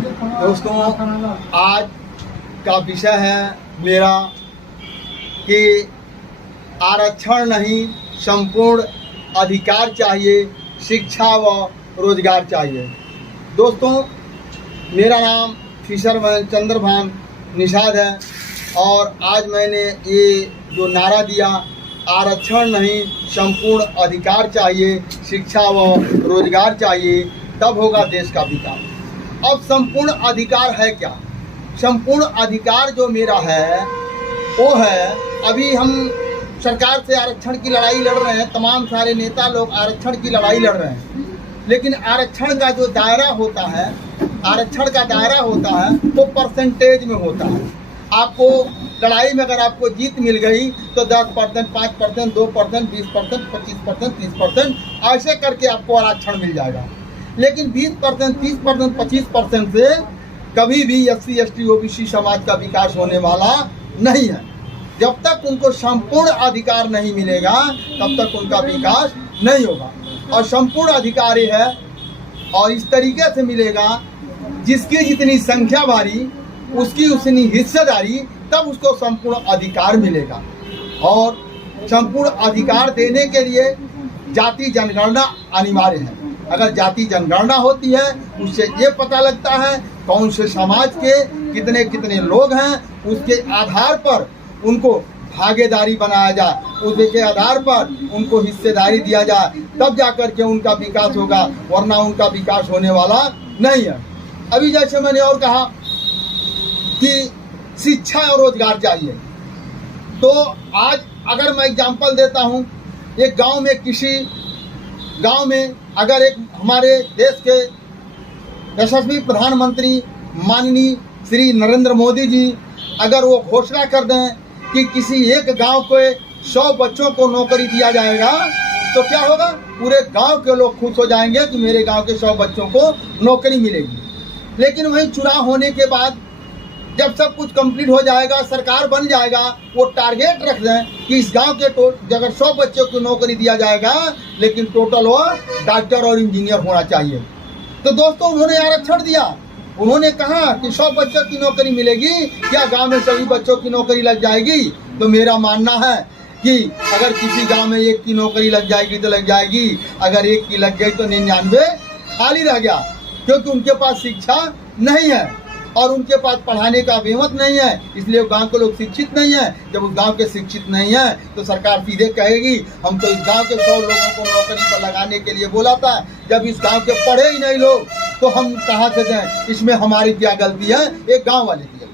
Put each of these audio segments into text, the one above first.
दोस्तों, आज का विषय है मेरा कि आरक्षण नहीं, संपूर्ण अधिकार चाहिए, शिक्षा व रोजगार चाहिए। दोस्तों, मेरा नाम फिशरमैन चंद्रभान निषाद है और आज मैंने ये जो नारा दिया, आरक्षण नहीं, संपूर्ण अधिकार चाहिए, शिक्षा व रोजगार चाहिए, तब होगा देश का विकास। अब संपूर्ण अधिकार है क्या? संपूर्ण अधिकार जो मेरा है वो है, अभी हम सरकार से आरक्षण की लड़ाई लड़ रहे हैं, तमाम सारे नेता लोग आरक्षण की लड़ाई लड़ रहे हैं, लेकिन आरक्षण का जो दायरा होता है, आरक्षण का दायरा होता है वो परसेंटेज में होता है। आपको लड़ाई में अगर आपको जीत मिल गई तो 10%, 5%, 2%, 20%, 25%, 30% ऐसे करके आपको आरक्षण मिल जाएगा। लेकिन 20%, 30%, 25% से कभी भी SC, ST, OBC समाज का विकास होने वाला नहीं है। जब तक उनको संपूर्ण अधिकार नहीं मिलेगा तब तक उनका विकास नहीं होगा। और संपूर्ण अधिकार ये है और इस तरीके से मिलेगा, जिसकी जितनी संख्या भारी उसकी उतनी हिस्सेदारी, तब उसको संपूर्ण अधिकार मिलेगा। और संपूर्ण अधिकार देने के लिए जाति जनगणना अनिवार्य है। अगर जाति जनगणना होती है उससे ये पता लगता है कौन से समाज के कितने कितने लोग हैं, उसके आधार पर उनको भागीदारी बनाया जाए, उसके आधार पर उनको हिस्सेदारी दिया जाए, तब जाकर के उनका विकास होगा, वरना उनका विकास होने वाला नहीं है। अभी जैसे मैंने और कहा कि शिक्षा और रोजगार चाहिए, तो आज अगर मैं एग्जांपल देता हूँ, एक गांव में, किसी गांव में अगर एक हमारे देश के यशस्वी प्रधानमंत्री माननीय श्री नरेंद्र मोदी जी अगर वो घोषणा कर दें कि किसी एक गांव को 100 बच्चों को नौकरी दिया जाएगा, तो क्या होगा? पूरे गांव के लोग खुश हो जाएंगे कि मेरे गांव के 100 बच्चों को नौकरी मिलेगी। लेकिन वही चुनाव होने के बाद जब सब कुछ कंप्लीट हो जाएगा, सरकार बन जाएगा, वो टारगेट रख दें कि इस गांव के अगर 100 बच्चों को नौकरी दिया जाएगा, लेकिन टोटल वो डॉक्टर और इंजीनियर होना चाहिए। तो दोस्तों, उन्होंने आरक्षण दिया, उन्होंने कहा कि 100 बच्चों की नौकरी मिलेगी, क्या गांव में सभी बच्चों की नौकरी लग जाएगी? तो मेरा मानना है कि अगर किसी गांव में एक की नौकरी लग जाएगी तो लग जाएगी, अगर एक की लग गई तो 99 खाली रह गया, क्योंकि उनके पास शिक्षा नहीं है और उनके पास पढ़ाने का अभिमत नहीं है, इसलिए गांव के लोग शिक्षित नहीं है। जब उस गांव के शिक्षित नहीं है तो सरकार सीधे कहेगी हम तो इस गांव के 100 लोगों को नौकरी पर लगाने के लिए बोला था, जब इस गांव के पढ़े ही नहीं लोग तो हम कहाँ से दें? इसमें हमारी क्या गलती है? एक गाँव वाले की गलती।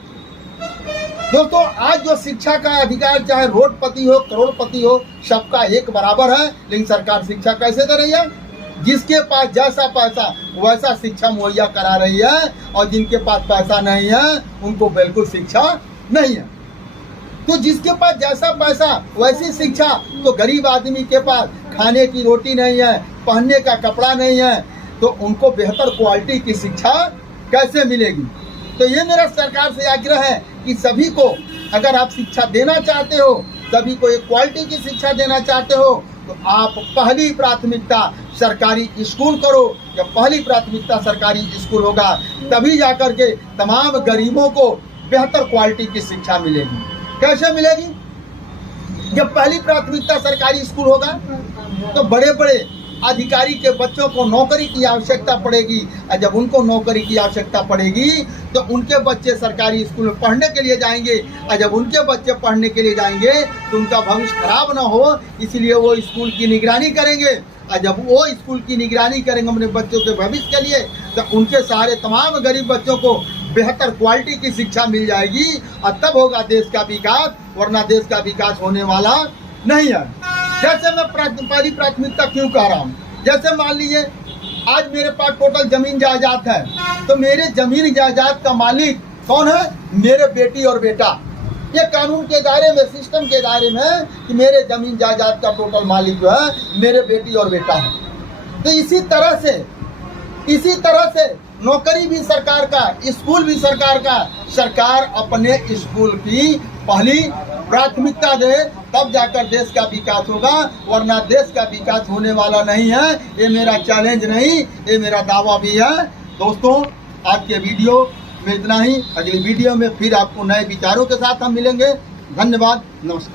दोस्तों, आज जो शिक्षा का अधिकार, चाहे रोडपति हो, करोड़पति हो, सबका एक बराबर है, लेकिन सरकार शिक्षा कैसे दे रही है? जिसके पास जैसा पैसा वैसा शिक्षा मुहैया करा रही है, और जिनके पास पैसा नहीं है उनको बिल्कुल शिक्षा नहीं है। तो जिसके पास जैसा पैसा वैसी शिक्षा, तो गरीब आदमी के पास खाने की रोटी नहीं है, पहनने का कपड़ा नहीं है, तो उनको बेहतर क्वालिटी की शिक्षा कैसे मिलेगी? तो ये मेरा सरकार से आग्रह है कि सभी को, अगर आप शिक्षा देना चाहते हो, सभी को एक क्वालिटी की शिक्षा देना चाहते हो, तो आप पहली प्राथमिकता सरकारी स्कूल करो। जब पहली प्राथमिकता सरकारी स्कूल होगा, तभी जाकर के तमाम गरीबों को बेहतर क्वालिटी की शिक्षा मिलेगी। कैसे मिलेगी? जब पहली प्राथमिकता सरकारी स्कूल होगा तो बड़े बड़े अधिकारी के बच्चों को नौकरी की आवश्यकता पड़ेगी, और जब उनको नौकरी की आवश्यकता पड़ेगी तो उनके बच्चे सरकारी स्कूल में पढ़ने के लिए जाएंगे, और जब उनके बच्चे पढ़ने के लिए जाएंगे तो उनका भविष्य खराब ना हो, इसलिए वो स्कूल की निगरानी करेंगे, और जब वो स्कूल की निगरानी करेंगे अपने बच्चों के भविष्य के लिए, तो उनके सारे तमाम गरीब बच्चों को बेहतर क्वालिटी की शिक्षा मिल जाएगी, और तब होगा देश का विकास, वरना देश का विकास होने वाला नहीं है। जैसे मैं पहली प्राथमिकता क्यों कह रहा हूँ, जैसे मान लीजिए आज मेरे पास टोटल जमीन जायदाद है, तो मेरे जमीन जायदाद का मालिक कौन है? मेरे बेटी और बेटा। ये कानून के दायरे में, सिस्टम के दायरे में कि मेरे जमीन जायदाद का टोटल मालिक जो है मेरे बेटी और बेटा है। तो इसी तरह से नौकरी भी सरकार का, स्कूल भी सरकार का। सरकार अपने स्कूल की पहली प्राथमिकता दे, तब जाकर देश का विकास होगा, वरना देश का विकास होने वाला नहीं है। ये मेरा चैलेंज नहीं, ये मेरा दावा भी है। दोस्तों, आज के वीडियो में इतना ही। अगली वीडियो में फिर आपको नए विचारों के साथ हम मिलेंगे। धन्यवाद, नमस्कार।